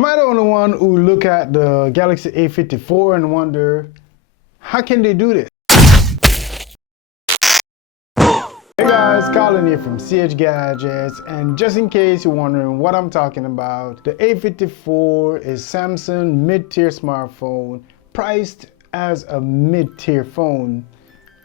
Am I the only one who look at the Galaxy A54 and wonder, how can they do this? Hey guys, Colin here from CH Gadgets, and just in case you're wondering what I'm talking about, the A54 is Samsung mid-tier smartphone, priced as a mid-tier phone,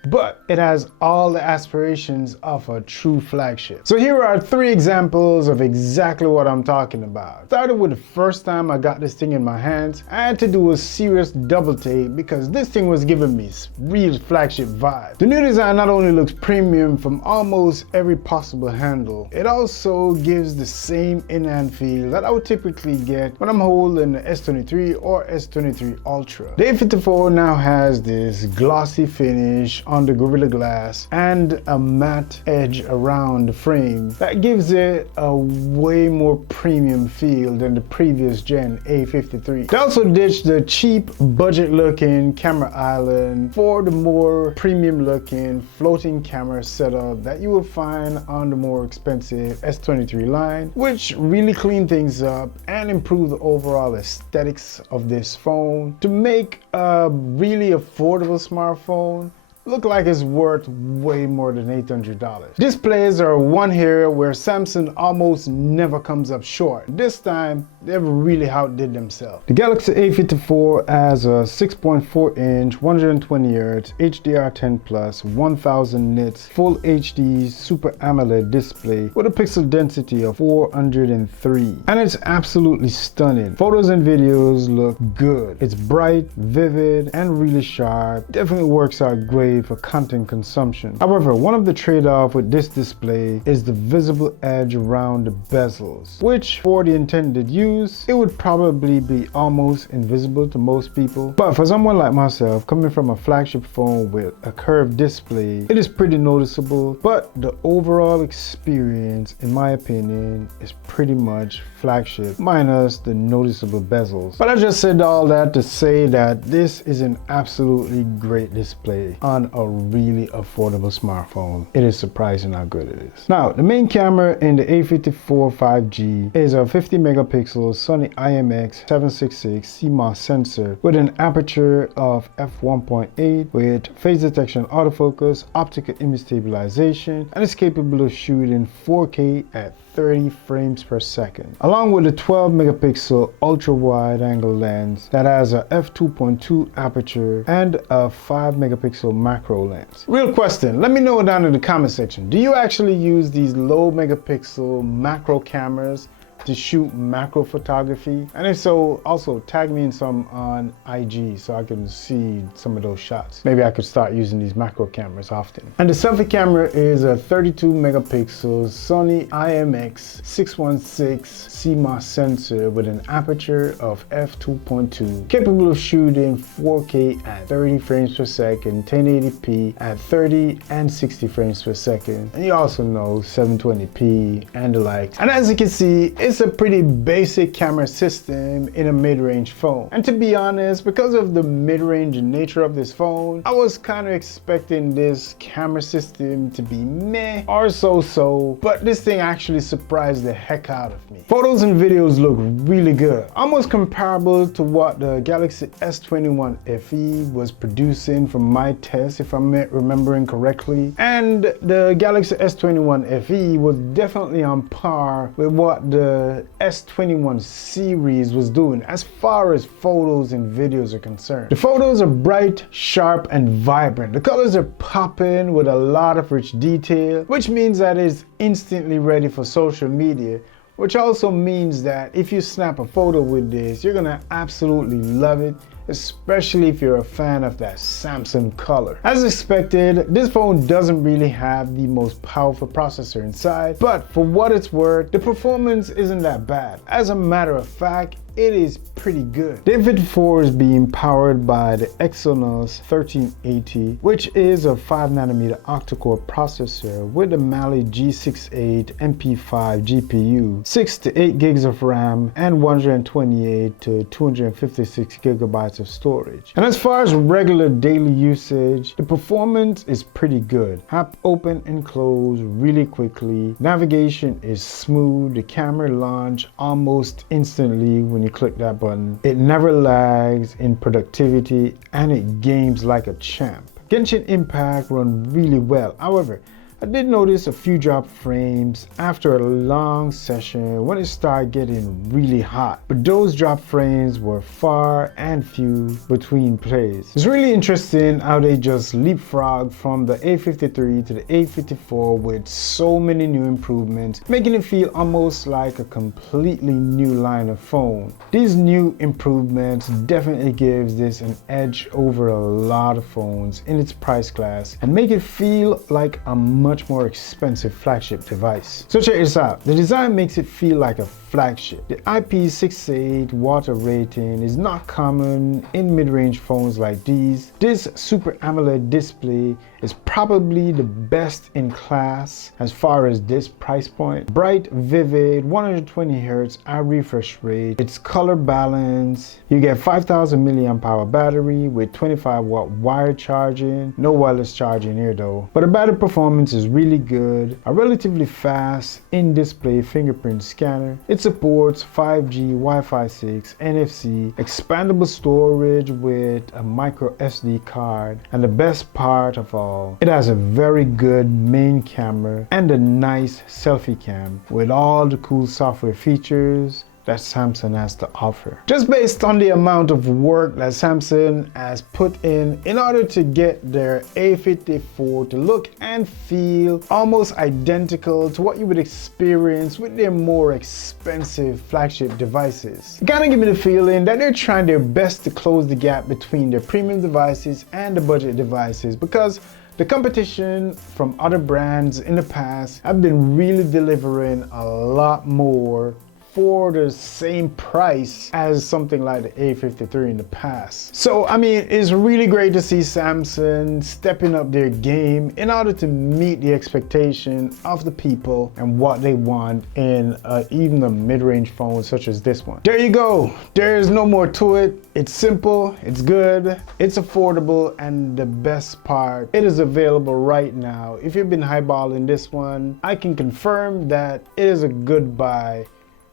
but it has all the aspirations of a true flagship. So here are 3 examples of exactly what I'm talking about. Started with the first time I got this thing in my hands. I had to do a serious double take because this thing was giving me real flagship vibe. The new design not only looks premium from almost every possible handle, it also gives the same in-hand feel that I would typically get when I'm holding the S23 or S23 Ultra. The A54 now has this glossy finish on the Gorilla Glass and a matte edge around the frame that gives it a way more premium feel than the previous gen A53. They also ditched the cheap budget looking camera island for the more premium looking floating camera setup that you will find on the more expensive S23 line, which really cleaned things up and improved the overall aesthetics of this phone to make a really affordable smartphone look like it's worth way more than $800. Displays are one area where Samsung almost never comes up short. This time, they've really outdid themselves. The Galaxy A54 has a 6.4 inch, 120 Hz, HDR10 Plus, 1000 nits, Full HD Super AMOLED display with a pixel density of 403. And it's absolutely stunning. Photos and videos look good. It's bright, vivid, and really sharp. Definitely works out great for content consumption. However, one of the trade-offs with this display is the visible edge around the bezels, which for the intended use, it would probably be almost invisible to most people. But for someone like myself, coming from a flagship phone with a curved display, it is pretty noticeable, but the overall experience, in my opinion, is pretty much flagship minus the noticeable bezels. But I just said all that to say that this is an absolutely great display on a really affordable smartphone. It is surprising how good it is. Now, the main camera in the A54 5G is a 50 megapixel Sony IMX766 CMOS sensor with an aperture of f1.8 with phase detection autofocus, optical image stabilization, and is capable of shooting 4K at 30 frames per second, along with a 12 megapixel ultra wide angle lens that has a f2.2 aperture and a 5 megapixel macro lens. Real question, let me know down in the comment section. Do you actually use these low megapixel macro cameras to shoot macro photography? And if so, also tag me in some on IG so I can see some of those shots. Maybe I could start using these macro cameras often. And the selfie camera is a 32 megapixel Sony IMX616 CMOS sensor with an aperture of f2.2, capable of shooting 4K at 30 frames per second, 1080p at 30 and 60 frames per second. And you also know 720p and the like. And as you can see, it's a pretty basic camera system in a mid-range phone. And to be honest, because of the mid-range nature of this phone, I was kind of expecting this camera system to be meh or so-so, but this thing actually surprised the heck out of me. Photos and videos look really good, almost comparable to what the Galaxy S21 FE was producing from my test, if I'm remembering correctly. And the Galaxy S21 FE was definitely on par with what the S21 series was doing as far as photos and videos are concerned. The photos are bright, sharp, and vibrant. The colors are popping with a lot of rich detail, which means that it's instantly ready for social media, which also means that if you snap a photo with this, you're gonna absolutely love it, especially if you're a fan of that Samsung color. As expected, this phone doesn't really have the most powerful processor inside, but for what it's worth, the performance isn't that bad. As a matter of fact, it is pretty good. The A54 is being powered by the Exynos 1380, which is a 5nm octa-core processor with a Mali G68 MP5 GPU, 6 to 8 gigs of RAM, and 128 to 256 gigabytes of storage. And as far as regular daily usage, the performance is pretty good. App open and close really quickly. Navigation is smooth. The camera launch almost instantly when you click that button. It never lags in productivity and it games like a champ. Genshin Impact run really well. However, I did notice a few drop frames after a long session when it started getting really hot, but those drop frames were far and few between plays. It's really interesting how they just leapfrogged from the A53 to the A54 with so many new improvements, making it feel almost like a completely new line of phone. These new improvements definitely gives this an edge over a lot of phones in its price class and make it feel like a much more expensive flagship device. So check this out. The design makes it feel like a flagship. The IP68 water rating is not common in mid-range phones like these. This Super AMOLED display is probably the best in class as far as this price point. Bright, vivid, 120 Hz at refresh rate. It's color balance. You get 5000 mAh battery with 25-watt wired charging. No wireless charging here though. But the battery performance is really good. A relatively fast in-display fingerprint scanner. It supports 5G, Wi-Fi 6, NFC, expandable storage with a micro SD card, and the best part of all, it has a very good main camera and a nice selfie cam with all the cool software features that Samsung has to offer. Just based on the amount of work that Samsung has put in order to get their A54 to look and feel almost identical to what you would experience with their more expensive flagship devices. It kind of gives me the feeling that they're trying their best to close the gap between their premium devices and the budget devices, because the competition from other brands in the past have been really delivering a lot more for the same price as something like the A53 in the past. So I mean, it's really great to see Samsung stepping up their game in order to meet the expectation of the people and what they want in even a mid-range phone such as this one. There you go. There's no more to it. It's simple, it's good, it's affordable, and the best part, it is available right now. If you've been eyeballing this one, I can confirm that it is a good buy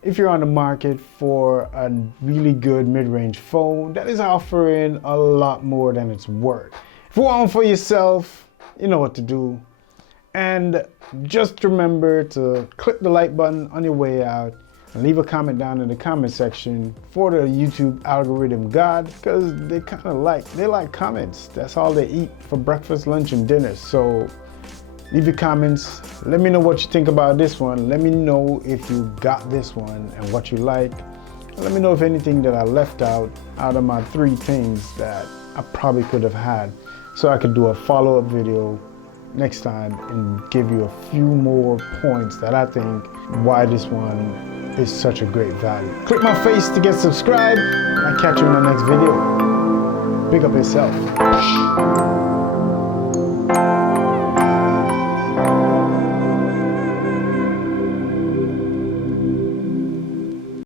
if you're on the market for a really good mid-range phone that is offering a lot more than it's worth. If you want one for yourself, you know what to do. And just remember to click the like button on your way out and leave a comment down in the comment section for the YouTube algorithm god, because they like comments. That's all they eat for breakfast, lunch, and dinner. So leave your comments. Let me know what you think about this one. Let me know if you got this one and what you like. Let me know if anything that I left out of my 3 things that I probably could have had, so I could do a follow-up video next time and give you a few more points that I think why this one is such a great value. Click my face to get subscribed, and I'll catch you in the next video. Big up yourself.